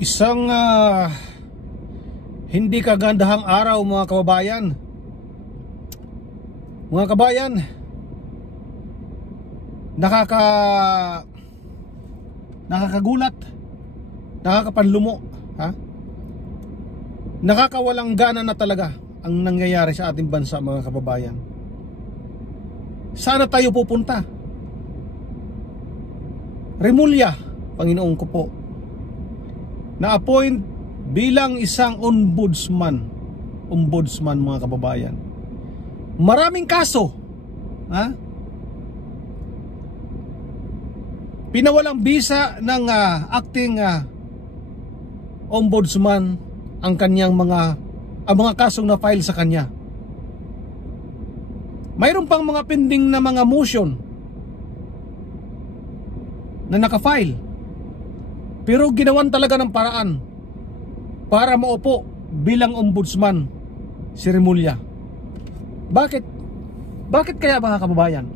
Isang hindi kagandahang araw mga kababayan. Mga kabayan, nakakagulat, nakakapanlumo, ha? Nakakawalang gana na talaga ang nangyayari sa ating bansa mga kababayan. Sana tayo pupunta? Remulla, Panginoon ko po, na-appoint bilang isang ombudsman mga kababayan. Maraming kaso, ha? Pinawalang bisa ng acting ombudsman ang kanyang mga kasong na-file sa kanya. Mayroon pang mga pending na mga motion na naka-file, pero ginawan talaga ng paraan para maupo bilang ombudsman si Remulla. Bakit? Bakit kaya mga kababayan?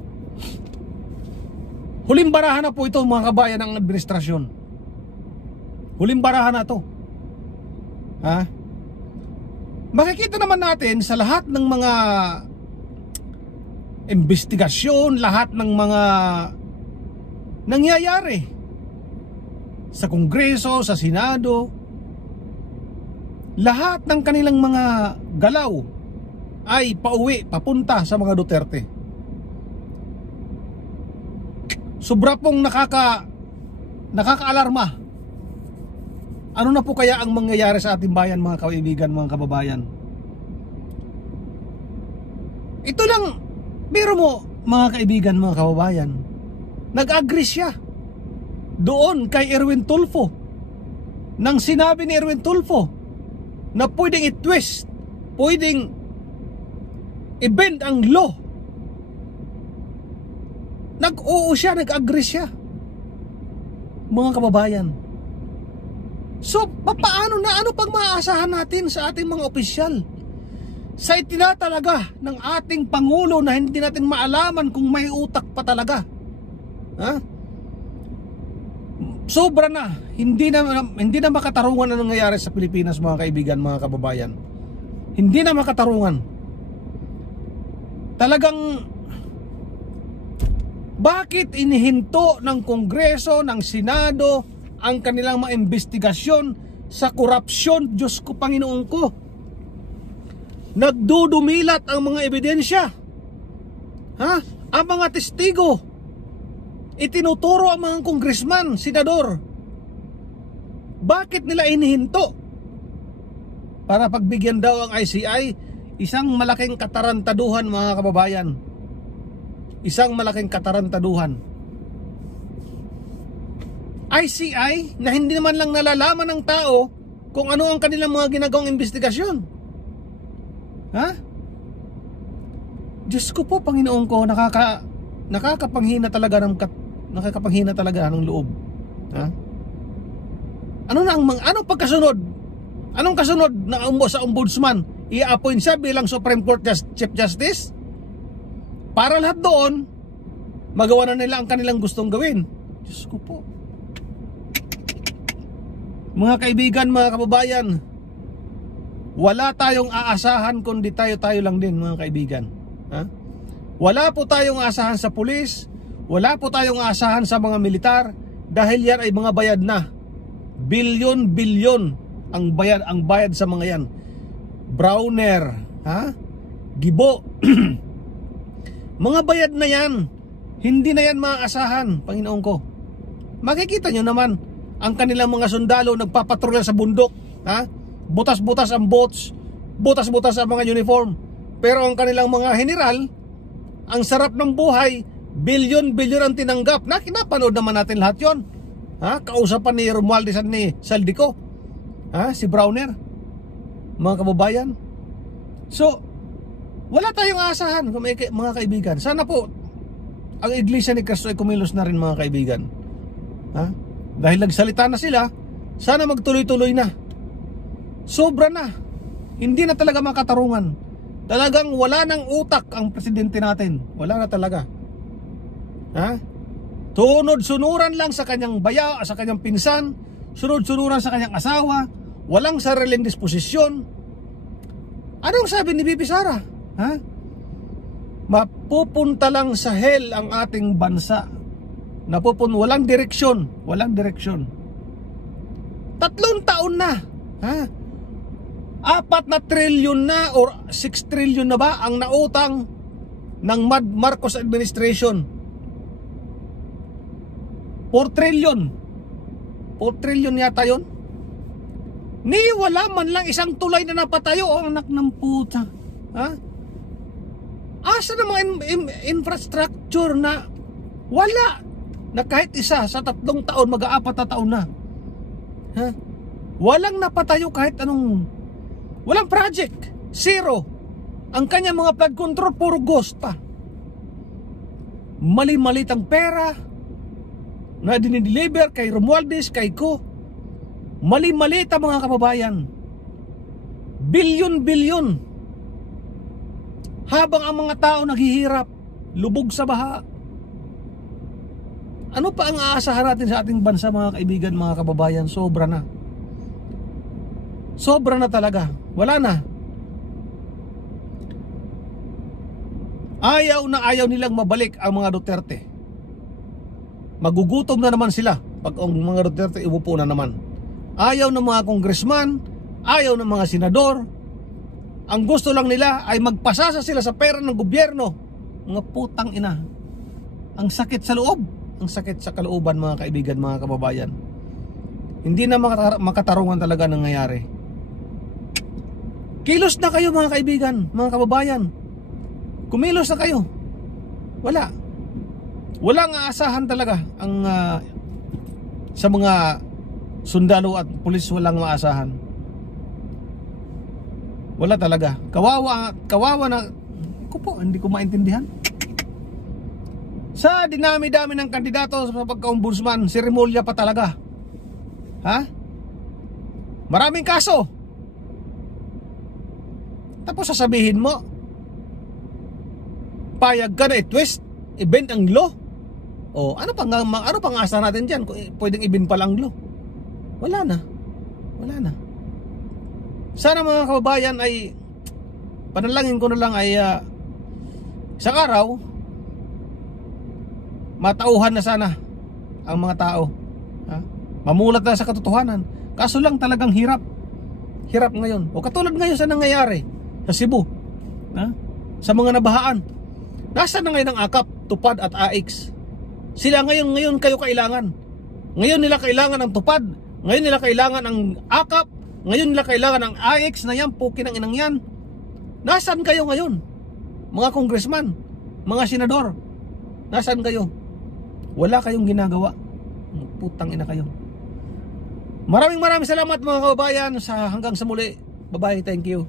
Huling barahan na po ito mga kababayan ng administrasyon. Huling barahan na ito. Ha? Makikita naman natin sa lahat ng mga investigasyon, lahat ng mga nangyayari sa Kongreso, sa Senado, lahat ng kanilang mga galaw ay pauwi, papunta sa mga Duterte. Sobra pong nakakaalarma. Ano na po kaya ang mangyayari sa ating bayan mga kaibigan, mga kababayan? Ito lang, biro mo mga kaibigan, mga kababayan, nag-agree siya doon kay Erwin Tulfo nang sinabi ni Erwin Tulfo na pwedeng i-twist, pwedeng i-bend ang law. Nag-oo siya, nag-agree siya mga kababayan. So paano na, ano pang maaasahan natin sa ating mga opisyal sa itinatalaga ng ating Pangulo na hindi natin maalaman kung may utak pa talaga? Ha? Sobra na, hindi na makatarungan ang nangyayari sa Pilipinas mga kaibigan, mga kababayan. Hindi na makatarungan. Talagang bakit inihinto ng Kongreso, ng Senado ang kanilang mga investigasyon sa korupsyon? Diyos ko, Panginoon ko, nagdudumilat ang mga ebidensya, ha? Ang mga testigo, itinuturo ang mga congressman, senador. Bakit nila inihinto? Para pagbigyan daw ang ICI, isang malaking katarantaduhan mga kababayan. Isang malaking katarantaduhan. ICI na hindi naman lang nalalaman ng tao kung ano ang kanilang mga ginagawang investigasyon. Ha? Diyos ko po, Panginoon ko, nakakapanghina talaga ng loob. Ha? Anong pagkasunod? Anong kasunod na sa ombudsman? I-appoint siya bilang Supreme Court Chief Justice? Para lahat doon magawa na nila ang kanilang gustong gawin. Diyos ko po. Mga kaibigan, mga kababayan, wala tayong aasahan kundi tayo lang din mga kaibigan. Ha? Wala po tayong aasahan sa pulis, wala po tayong aasahan sa mga militar, dahil yan ay mga bayad na. Bilyon ang bayad sa mga yan. Browner, ha? Gibo. Mga bayad na yan. Hindi na yan maaasahan, Panginoon ko. Makikita nyo naman ang kanilang mga sundalo nagpapatrolya sa bundok, ha? Butas-butas ang boats, butas-butas ang mga uniform. Pero ang kanilang mga general, ang sarap ng buhay, bilyon ang tinanggap. Napanood naman natin lahat yon. Ha? Kausapan ni Romualdez at ni Saldico, ha? Si Browner, mga kababayan. So wala tayong aasahan mga kaibigan. Sana po ang Iglesia ni Cristo ay kumilos na rin mga kaibigan, ha? Dahil nagsalita na sila, sana magtuloy-tuloy na. Sobra na. Hindi na talaga makatarungan. Talagang wala nang utak ang presidente natin. Wala na talaga. Ha? Tunod-sunuran lang sa kanyang sa kanyang pinsan, sunod-sunuran sa kanyang asawa, walang sariling disposisyon. Anong sabi ni Bibi Sara? Ha? Mapupunta lang sa hell ang ating bansa. Walang direksyon, walang direksyon. 3 taon na, ha? 4 na trilyon na or 6 trilyon na ba ang nautang ng Marcos administration? 4 trilyon. 4 trilyon yata yun. Ni wala man lang isang tulay na napatayo. Oh, anak ng puta. Ha? Asa na mga infrastructure na wala na kahit isa sa 3 taon, mag-4 na taon na. Ha? Walang napatayo kahit anong, walang project. Zero. Ang kanya mga flood control, puro ghost pa. Mali-malit ang pera na dinideliver kay Romualdez, kay Ko. Mali-malit ang mga kababayan. Bilyon-bilyon. Habang ang mga tao naghihirap, lubog sa baha. Ano pa ang aasahan natin sa ating bansa, mga kaibigan, mga kababayan? Sobra na. Sobra na talaga. Wala na. Ayaw nilang mabalik ang mga Duterte. Magugutom na naman sila pag ang mga Duterte umupo na naman. Ayaw ng mga congressman, ayaw ng mga senador. Ang gusto lang nila ay magpasasa sila sa pera ng gobyerno. Mga putang ina. Ang sakit sa loob. Ang sakit sa kalooban, mga kaibigan, mga kababayan. Hindi na makatarungan talaga nangyayari. Kilos na kayo, mga kaibigan, mga kababayan. Kumilos na kayo. Wala. Walang aasahan talaga ang sa mga sundalo at pulis, walang maasahan. Wala talaga. Kawawa na. Ako po, hindi ko maintindihan. Sa dinami-dami ng kandidato sa pagka-ombudsman, si Remulla pa talaga. Ha? Maraming kaso. Tapos sasabihin mo, payag ka na i-twist, i-bend ang law. O ano pang asa natin dyan kung pwedeng i-bend pa lang law? Wala na. Wala na. Sana, mga kababayan, ay panalangin ko na lang ay isang araw matauhan na sana ang mga tao. Ha? Mamulat na sa katotohanan. Kaso lang talagang hirap. Hirap ngayon. O katulad ngayon sa nangyayari sa Cebu. Ha? Sa mga nabahaan. Nasaan na ngayon ang AKAP, TUPAD at AIX? Sila ngayon kayo kailangan. Ngayon nila kailangan ang TUPAD. Ngayon nila kailangan ang AKAP. Ngayon nila kailangan ang AIX na yan, pukin ang inang yan. Nasaan kayo ngayon? Mga congressman, mga senador, nasaan kayo? Wala kayong ginagawa. Putang ina kayo. Maraming salamat, mga kababayan, sa hanggang sa muli. Bye-bye, thank you.